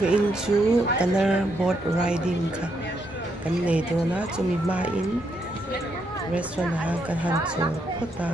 Vein chu canal boat riding ka kan nei to na chumi ma in restaurant ha kan han chu khota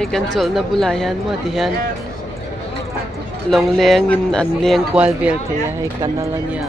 e kan chol na bulayan mo ti han long leng in an leng kwal vel the ya he canal ania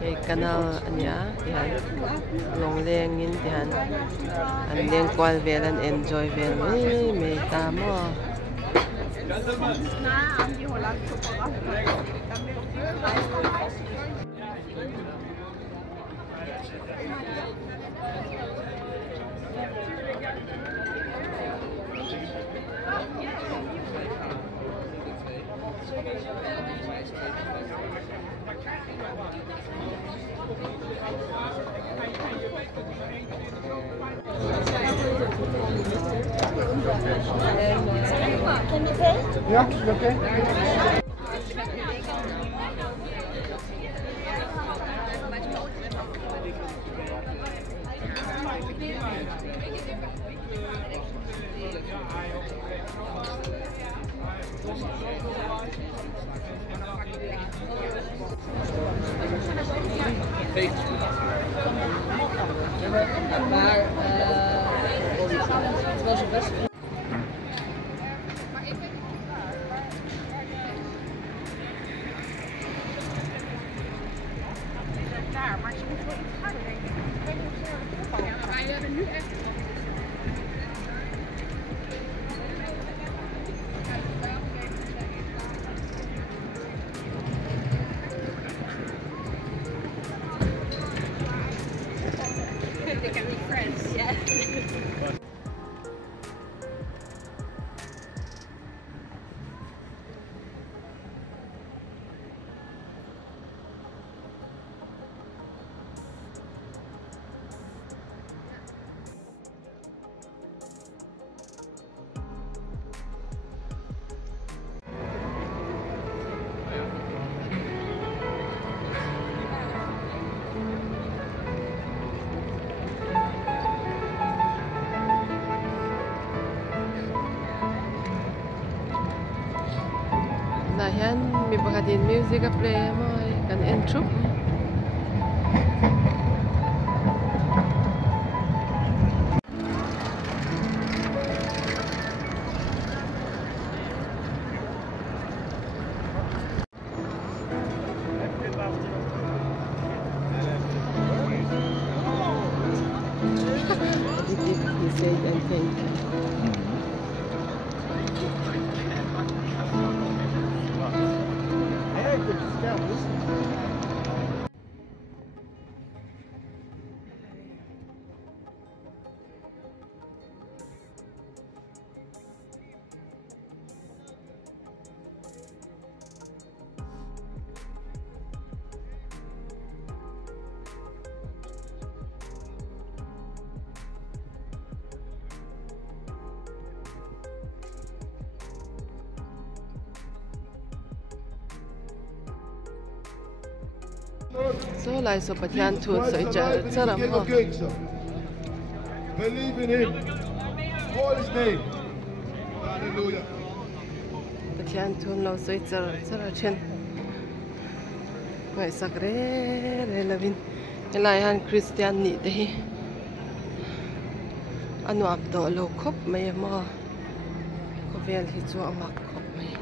he canal ania ti han long leng in ti han an leng kwal vel an enjoy vel me ta mo Yeah, okay. Maar het was best. Maar ze moeten wel iets harder, denk ik. Ik weet niet of ze er oppakken. Ja, maar wij hebben nu echt. They can be friends, yeah. Yan, may baka din music play mo kan intro. He said and thank you. So lai so pathian thu soi charam ho. Believe in him. Call his name. Hallelujah. Pathian thu lo soi chara chen. Ngai sakre re lavin. Elai han Christian ni te hi. Anu ap do lo khop mai mo. Ko vel hi chu amak khop mai.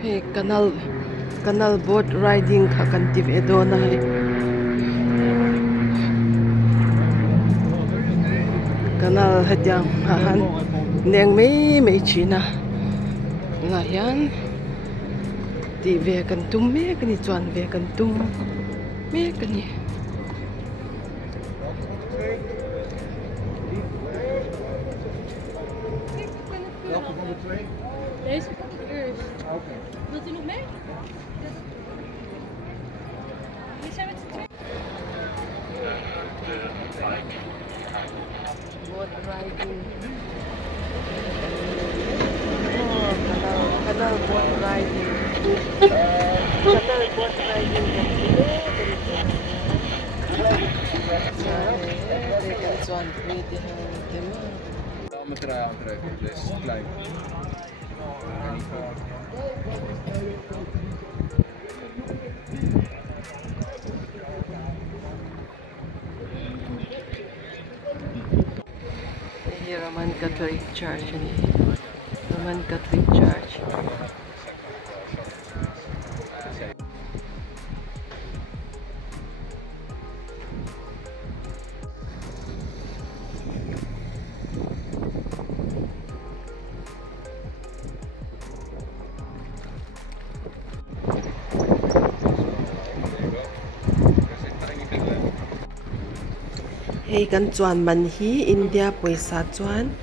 Hey, canal boat riding kha kan tiv edo na hai canal hajang han neng mei china nga yan ti ve kan tum me kan ni chuan ve kan tum me kan ni Deze eerst. Okay. Wilt u nog mee? We zijn met z'n tweeën. Boat riding. Oh, canal boat riding. Canal boat riding. Ik kan zo aan het weten gaan. Met rij aantrekken, deze is klein. Hier Roman Catholic Church ini. Roman Catholic Church. Hey kan chuan man hi India poisa chuan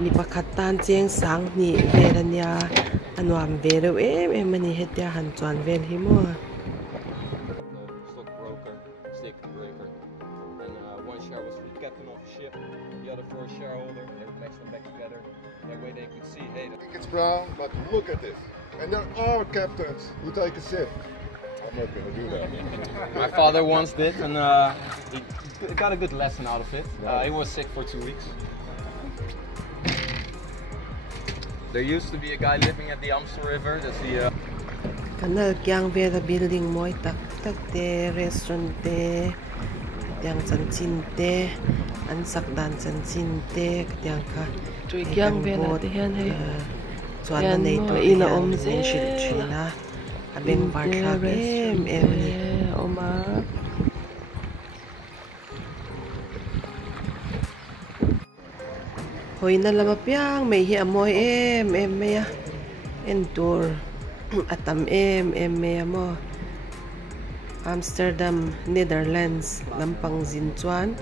ni pakhatan cheng sang ni verania anuam vero em ani hetia han chuan vel hi mo Stock broker, stick breaker, and one share was for the captain of the ship, the other for a shareholder. They mixed them back together. That way they could see, hey, I think it's brown, but look at this. And there are captains who take a sip. I'm not gonna do that. my father once did, and he got a good lesson out of it. He was sick for 2 weeks. There used to be a guy living at the Amsterdam River. That's the kanal kyang ve the building moi tak tak te restaurant te kyang chan chin te an sak dan chan chin te kyang kha chui kyang ve la te hian he chuan na nei to ina om je china abeng bar tha em ni oma hoina lama piang mei hi amoi em me ya en tour atam em me mo Amsterdam Netherlands lampang zin chuan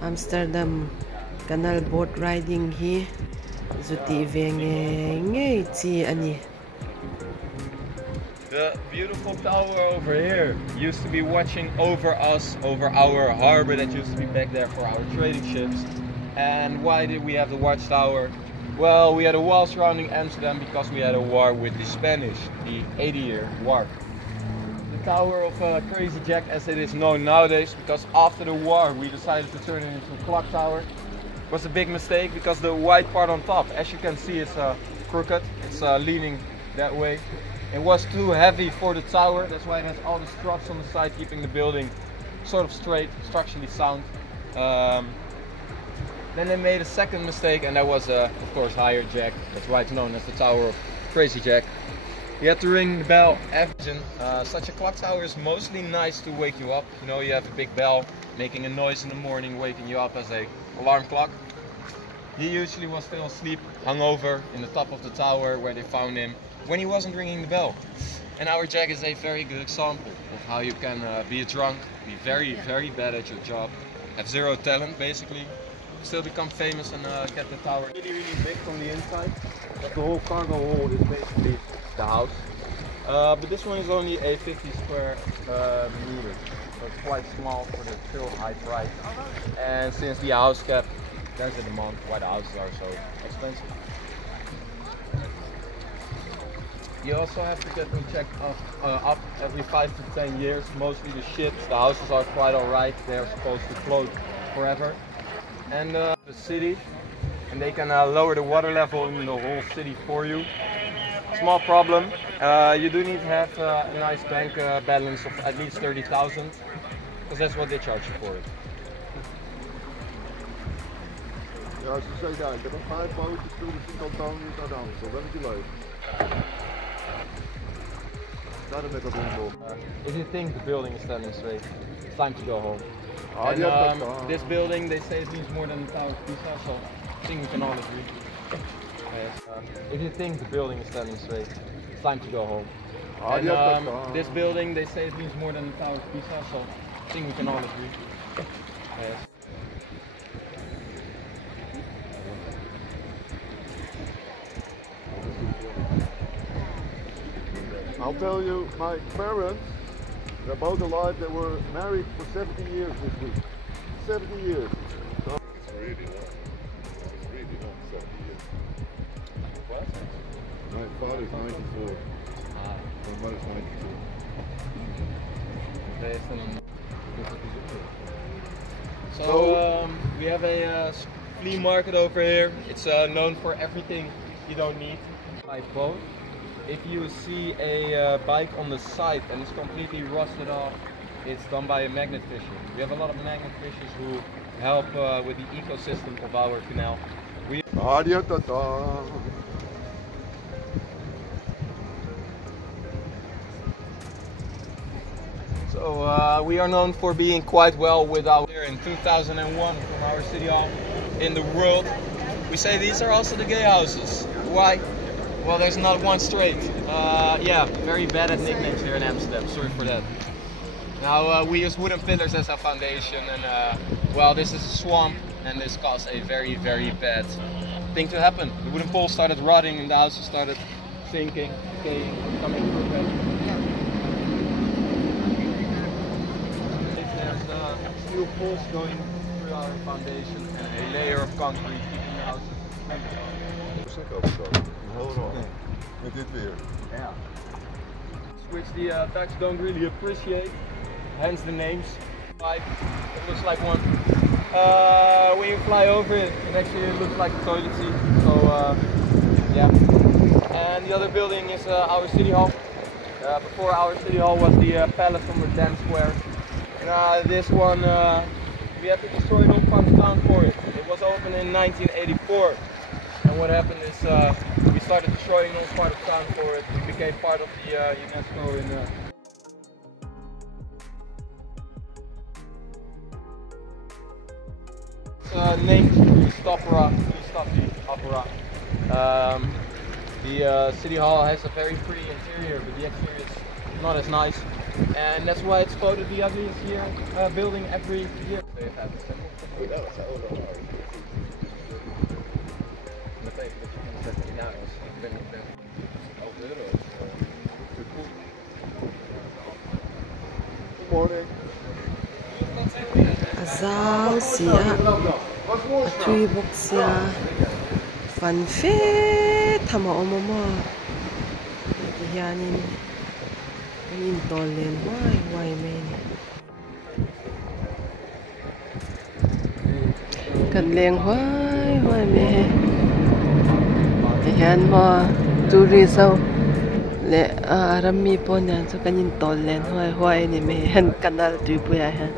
Amsterdam Canal Boat Riding hi zuti ve ngei2 ani. The beautiful tower over here used to be watching over us, over our harbor that used to be back there for our trading ships. And why did we have the watchtower? Well, we had a wall surrounding Amsterdam because we had a war with the Spanish, the 80-year war. The Tower of Crazy Jack, as it is known nowadays, because after the war we decided to turn it into a clock tower. It was a big mistake because the white part on top, as you can see, is crooked. It's leaning that way. It was too heavy for the tower, that's why it has all the struts on the side keeping the building sort of straight, structurally sound. Then they made a second mistake, and that was of course higher jack. That's why it's known as the Tower of Crazy Jack. You have to ring the bell after. Such a clock tower is mostly nice to wake you up. You know, you have a big bell making a noise in the morning, waking you up as a alarm clock. He usually was still asleep, hungover in the top of the tower where they found him when he wasn't ringing the bell. And our Jack is a very good example of how you can be a drunk, be very bad at your job, have zero talent basically, still become famous and get the tower really big from the inside. But the whole cargo hold is basically the house. But this one is only a 50 square meter, so it's quite small for the chill high price. And since the house cap, there's a demand why the houses are so expensive. You also have to get them checked up every 5 to 10 years. Mostly the ships, the houses are quite alright. They're supposed to float forever. And the city, and they can lower the water level in the whole city for you. Small problem. You do need to have a nice bank balance of at least 30,000, because that's what they charge you for it. Ja, als je zegt, ja, ik heb een 5 bootjes, toen is het al down, niet aan de hand. Dat is leuk. Daarom met dat omloop. If you think the building is standing straight, it's time to go home. And this building, they say it means more than 1,000 pieces, so I think we can all agree. Yes. If you think the building is standing straight, it's time to go home. And this building, they say it means more than 1,000 pieces, so I think we can all agree. Yes. I'll tell you, my parents, they're both alive, they were married for 70 years this week. 70 years. So it's really long. It's really long, 70 years. What? My father is 94. My mother's 92. So we have a flea market over here. It's known for everything you don't need. By boat. If you see a bike on the side and it's completely rusted off, it's done by a magnet fisher. We have a lot of magnet fishers who help with the ecosystem of our canal. So we are known for being quite well with our here in 2001 from our city hall in the world. We say these are also the gay houses. Why? Well, there's not one straight. Yeah, very bad at nicknames here in Amsterdam. Sorry for that. Now we use wooden pillars as our foundation, and well, this is a swamp, and this caused a very, very bad thing to happen. The wooden poles started rotting, and the houses started sinking, decaying, coming to a bed. Steel poles going through our foundation and a layer of concrete keeping the house. Hold on. Met dit weer. Yeah. Which the Dutch don't really appreciate, hence the names. It looks like one. When you fly over it, it looks like a toilet seat. So yeah. And the other building is our city hall. Before our city hall was the palace on the Dam Square. This one, we had to destroy an old part of town for it. It was opened in 1984. And what happened is we started destroying an old part of town for it. It became part of the UNESCO in it's named East Opera. The city hall has a very pretty interior, but the exterior is not as nice. And that's why it's voted the ugliest building every year. Good morning. Azal siya, atui bok siya, fanfe tama omomo. Hiyanin, hiyanin tolen, why man. Kadleng why me. Hiyan mo tourism le arami po niyan so kanin tolen why ni me han kanal tu po ya han.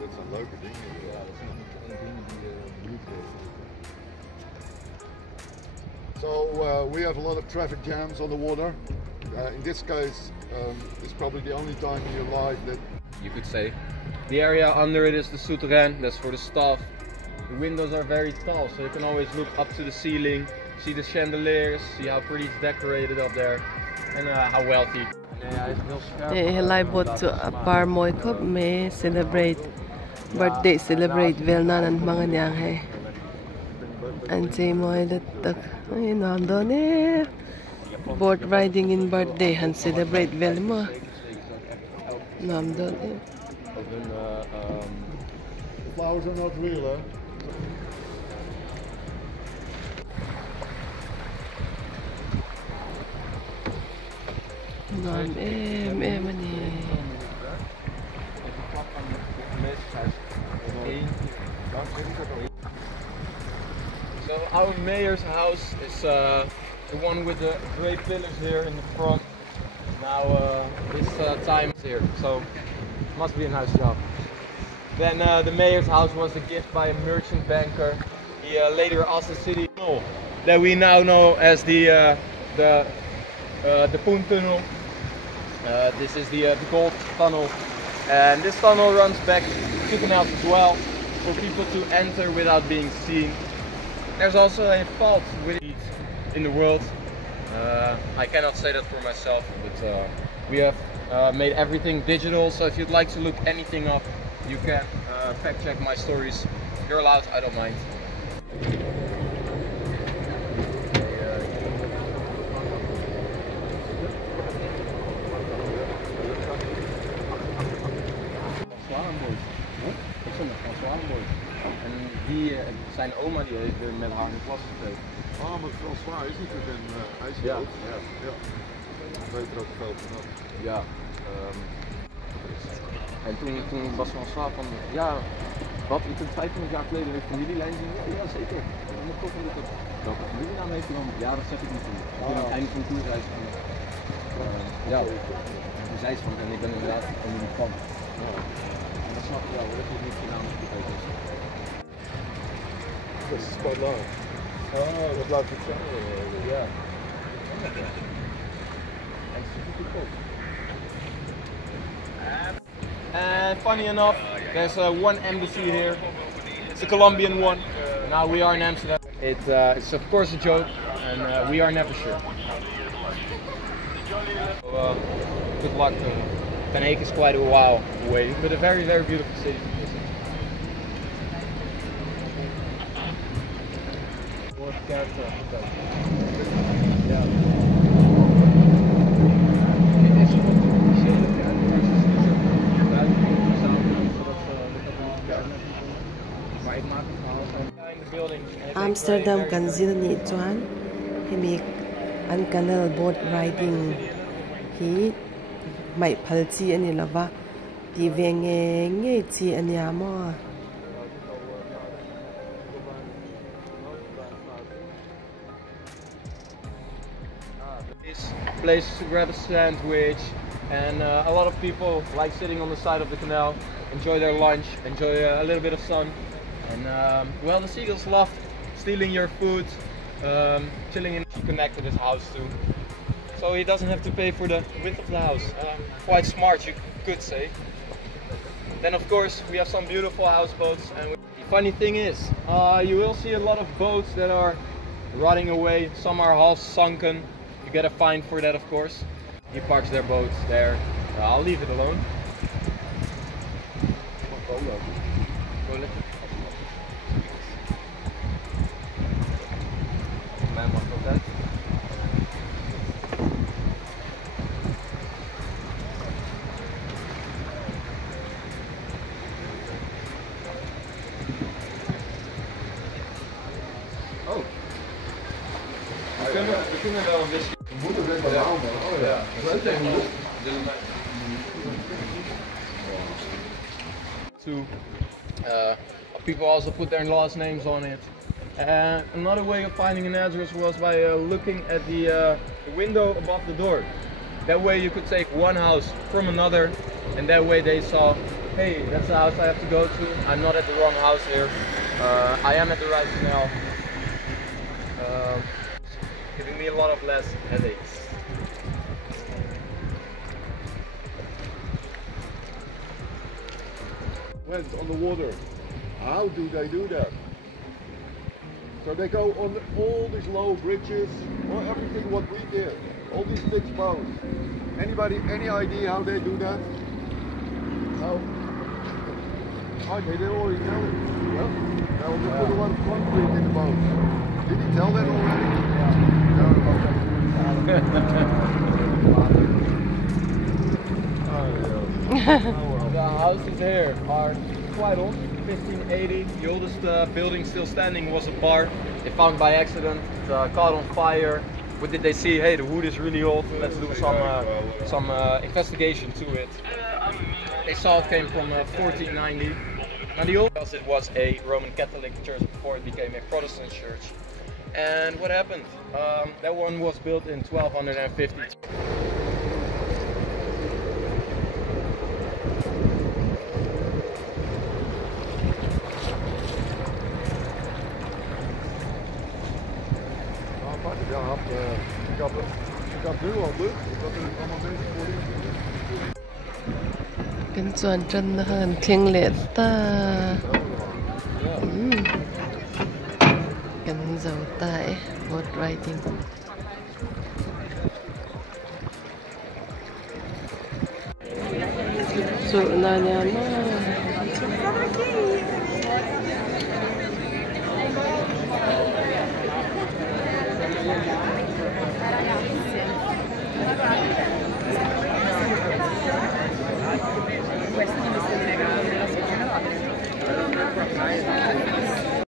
Dat zijn leuke dingen. Ja, dat zijn dingen die So we have a lot of traffic jams on the water. In this case, it's probably the only time in your life that you could say. The area under it is the souterrain, that's for the staff. The windows are very tall, so you can always look up to the ceiling, see the chandeliers, see how pretty it's decorated up there, and how wealthy. Helai bot to par moi kop me celebrate birthday celebrate velna nan mga niyang he. Anjay moi dat ay nando ne boat riding in birthday han celebrate vel mo. Nando ne. the flowers are not real, huh? Nuam ani. So our mayor's house is the one with the grey pillars here in the front. Now this time is here, so must be a nice job. Then the mayor's house was a gift by a merchant banker. He later asked the city that we now know as the Poon Tunnel. This is the Gold Tunnel, and this tunnel runs back to canals as well for people to enter without being seen. There's also a fault with it in the world. I cannot say that for myself, but we have made everything digital, so if you'd like to look anything up, you can fact check my stories. You're allowed, I don't mind. Ik stond met François aan boord. En die, zijn oma die heeft er met haar in de klas gezeten. Ah, maar François is natuurlijk een ijsjood. Ja. Ik weet er ook veel van. Ja. En toen was François van, ja, wat, u kunt 25 jaar geleden een familielijn zien? Ja, zeker. Welke familienaam heeft u dan? Ja, dat zeg ik niet. Aan het einde van de toerreis. Ja, toen zei ze van, en ik ben inderdaad een familie van. En dat snap je wel, dat je niet gedaan is vergeten is. Dat is pas lang. Oh, dat blijft het zijn. Ja. En het is goedkoop. And funny enough, there's one embassy here. It's a Colombian one. Now we are in Amsterdam. It's of course a joke, and we are never sure. So, good luck. Den Haag is quite a while away, but a very, very beautiful city to visit. Yeah. Amsterdam kan zil ni chuan hemi an canal boat riding hi mai phalchi ani lova ti venge ngei2 ani amo. This place to grab a sandwich, and a lot of people like sitting on the side of the canal, enjoy their lunch, enjoy a little bit of sun, and well, the seagulls love stealing your food, chilling in. He connected his house too, so he doesn't have to pay for the width of the house. Quite smart, you could say. Then of course we have some beautiful houseboats, and the funny thing is, you will see a lot of boats that are rotting away. Some are half sunken. You get a fine for that, of course. He parks their boats there. I'll leave it alone. Man, what was that? Oh. We kunnen wel een wissel. We moeten het even houden. Oh ja. Dat is even goed. People also put their last names on it. Another way of finding an address was by looking at the window above the door. That way you could take one house from another, and that way they saw, hey, that's the house I have to go to. I'm not at the wrong house here. I am at the right canal. Giving me a lot of less headaches. Went on the water. How do they do that? So they go on all these low bridges, or everything what we did, all these big boats. Anybody, any idea how they do that? No. Oh, they already know it. Yeah. Now they put a lot of concrete in the boats. Did he tell that already? Yeah. The houses here are quite old, 1580. The oldest building still standing was a bar. They found by accident. It caught on fire. What did they see? Hey, the wood is really old. Let's do some investigation to it. They saw it came from 1490. Now the old because it was a Roman Catholic church before it became a Protestant church. And what happened? That one was built in 1250. Ik had nu al lucht, dat er allemaal mensen voor die. เป็นส่วนจนเหินเทียงเลตตากันเจ้าใต้ boat riding สุนาญามา Questo mi sembra nella scuola.